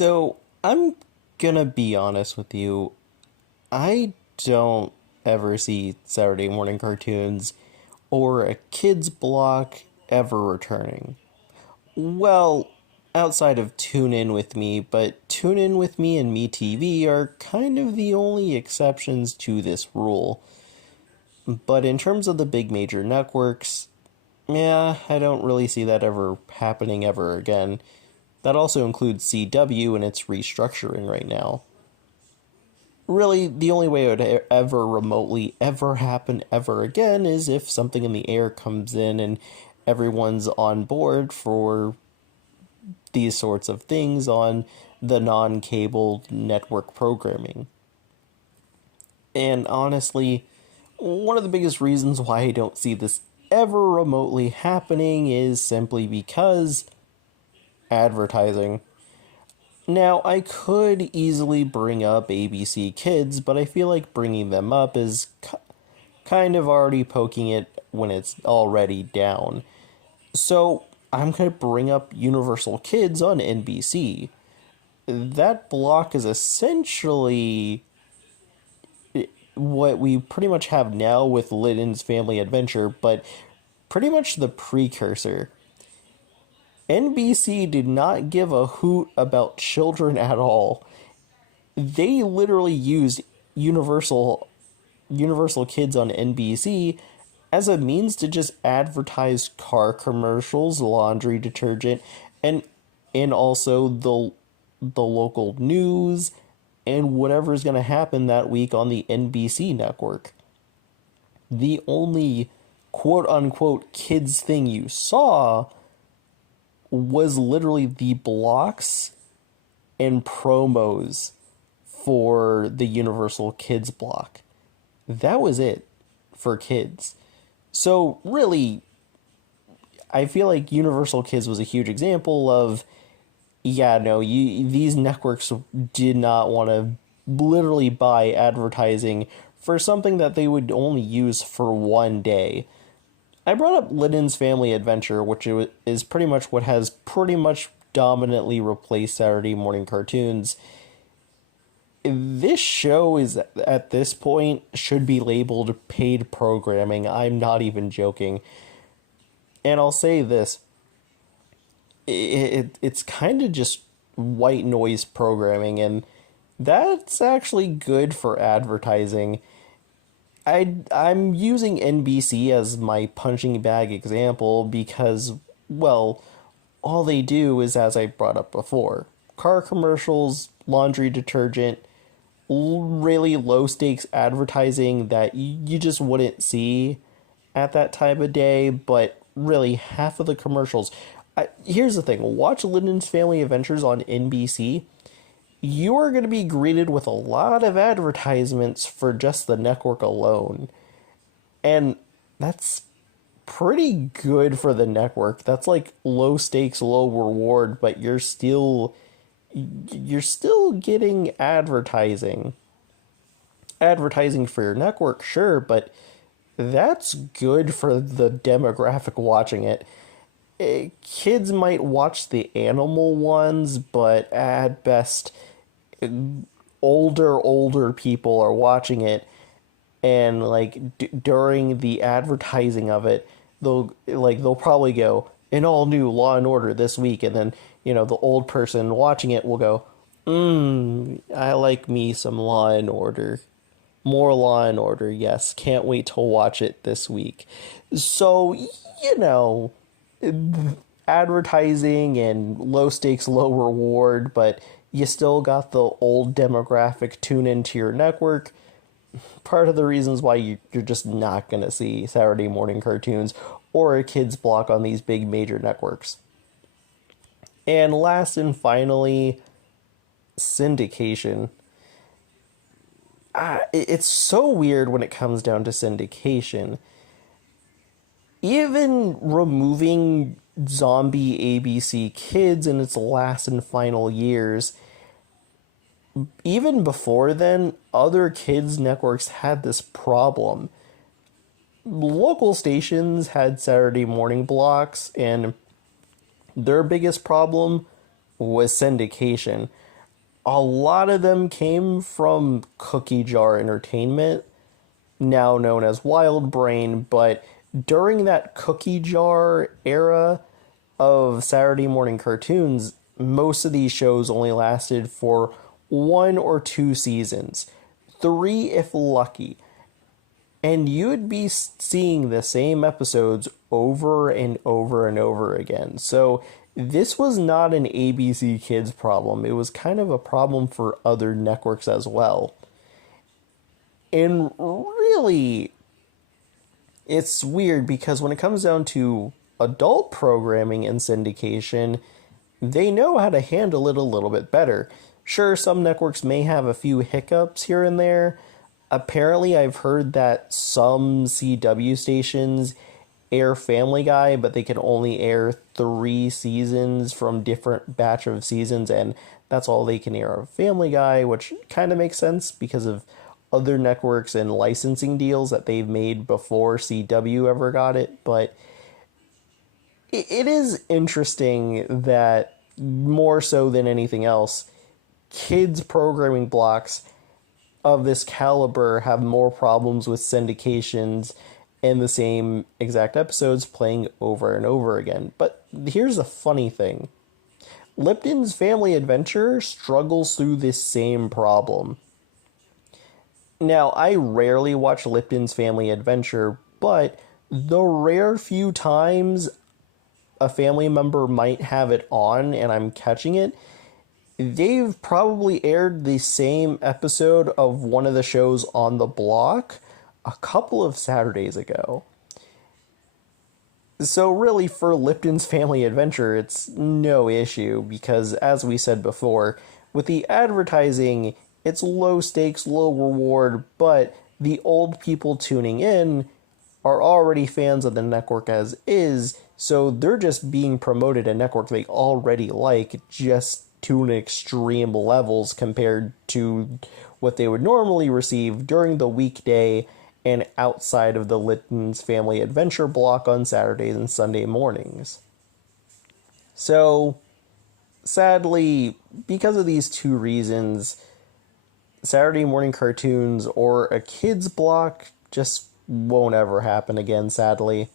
So, I'm gonna be honest with you. I don't ever see Saturday morning cartoons or a kids block ever returning. Well, outside of Tune In With Me, but Tune In With Me and MeTV are kind of the only exceptions to this rule. But in terms of the big major networks, yeah, I don't really see that ever happening ever again. That also includes CW and its restructuring right now. Really, the only way it would ever remotely ever happen ever again is if something in the air comes in and everyone's on board for these sorts of things on the non-cable network programming. And honestly, one of the biggest reasons why I don't see this ever remotely happening is simply because advertising. Now, I could easily bring up ABC Kids, but I feel like bringing them up is kind of already poking it when it's already down. So, I'm going to bring up Universal Kids on NBC. That block is essentially what we pretty much have now with Lytton's Family Adventure, but pretty much the precursor. NBC did not give a hoot about children at all. They literally used Universal Kids on NBC as a means to just advertise car commercials, laundry detergent, and also the local news and whatever's going to happen that week on the NBC network. The only quote unquote kids thing you saw was literally the blocks and promos for the Universal Kids block. That was it for kids. So, really, I feel like Universal Kids was a huge example of, yeah, no, these networks did not want to literally buy advertising for something that they would only use for one day. I brought up Lytton's Family Adventure, which is pretty much what has pretty much dominantly replaced Saturday morning cartoons. This show is, at this point, should be labeled paid programming. I'm not even joking. And I'll say this. It's kind of just white noise programming, and that's actually good for advertising. I'm using NBC as my punching bag example because, well, all they do is, as I brought up before, car commercials, laundry detergent, really low stakes advertising that you just wouldn't see at that time of day, but really half of the commercials. Here's the thing, watch Lyndon's Family Adventures on NBC. You are going to be greeted with a lot of advertisements for just the network alone. And that's pretty good for the network. That's like low stakes, low reward, but you're still getting advertising. Advertising for your network, sure, but that's good for the demographic watching it. Kids might watch the animal ones, but at best, older people are watching it, and like during the advertising of it, they'll probably go, an all new Law and Order this week, and then the old person watching it will go, I like me some Law and Order. More Law and Order, yes. Can't wait to watch it this week. So, advertising and low stakes, low reward, but you still got the old demographic tune into your network. Part of the reasons why you're just not going to see Saturday morning cartoons or a kids block on these big major networks. And last and finally, syndication. It's so weird when it comes down to syndication. Even removing zombie ABC Kids in its last and final years, even before then, other kids networks had this problem. Local stations had Saturday morning blocks, and their biggest problem was syndication. A lot of them came from Cookie Jar Entertainment, now known as Wild Brain, but during that Cookie Jar era of Saturday morning cartoons, most of these shows only lasted for 1 or 2 seasons, three if lucky. And you'd be seeing the same episodes over and over and over again. So this was not an ABC Kids problem. It was kind of a problem for other networks as well. And really, it's weird because when it comes down to adult programming and syndication, they know how to handle it a little bit better. Sure, some networks may have a few hiccups here and there. Apparently, I've heard that some CW stations air Family Guy, but they can only air 3 seasons from different batch of seasons, and that's all they can air of Family Guy, which kind of makes sense because of other networks and licensing deals that they've made before CW ever got it. But it is interesting that more so than anything else, kids programming blocks of this caliber have more problems with syndications and the same exact episodes playing over and over again. But here's the funny thing. Lipton's Family Adventure struggles through this same problem. Now, I rarely watch Lipton's Family Adventure, but the rare few times a family member might have it on and I'm catching it, they've probably aired the same episode of one of the shows on the block a couple of Saturdays ago. So really, for Lipton's Family Adventure, it's no issue because, as we said before, with the advertising, it's low stakes, low reward, but the old people tuning in are already fans of the network as is, so they're just being promoted a network they already like, just to an extreme levels compared to what they would normally receive during the weekday and outside of the Litton's Family Adventure block on Saturdays and Sunday mornings. So, sadly, because of these two reasons, Saturday morning cartoons or a kids block just won't ever happen again, sadly.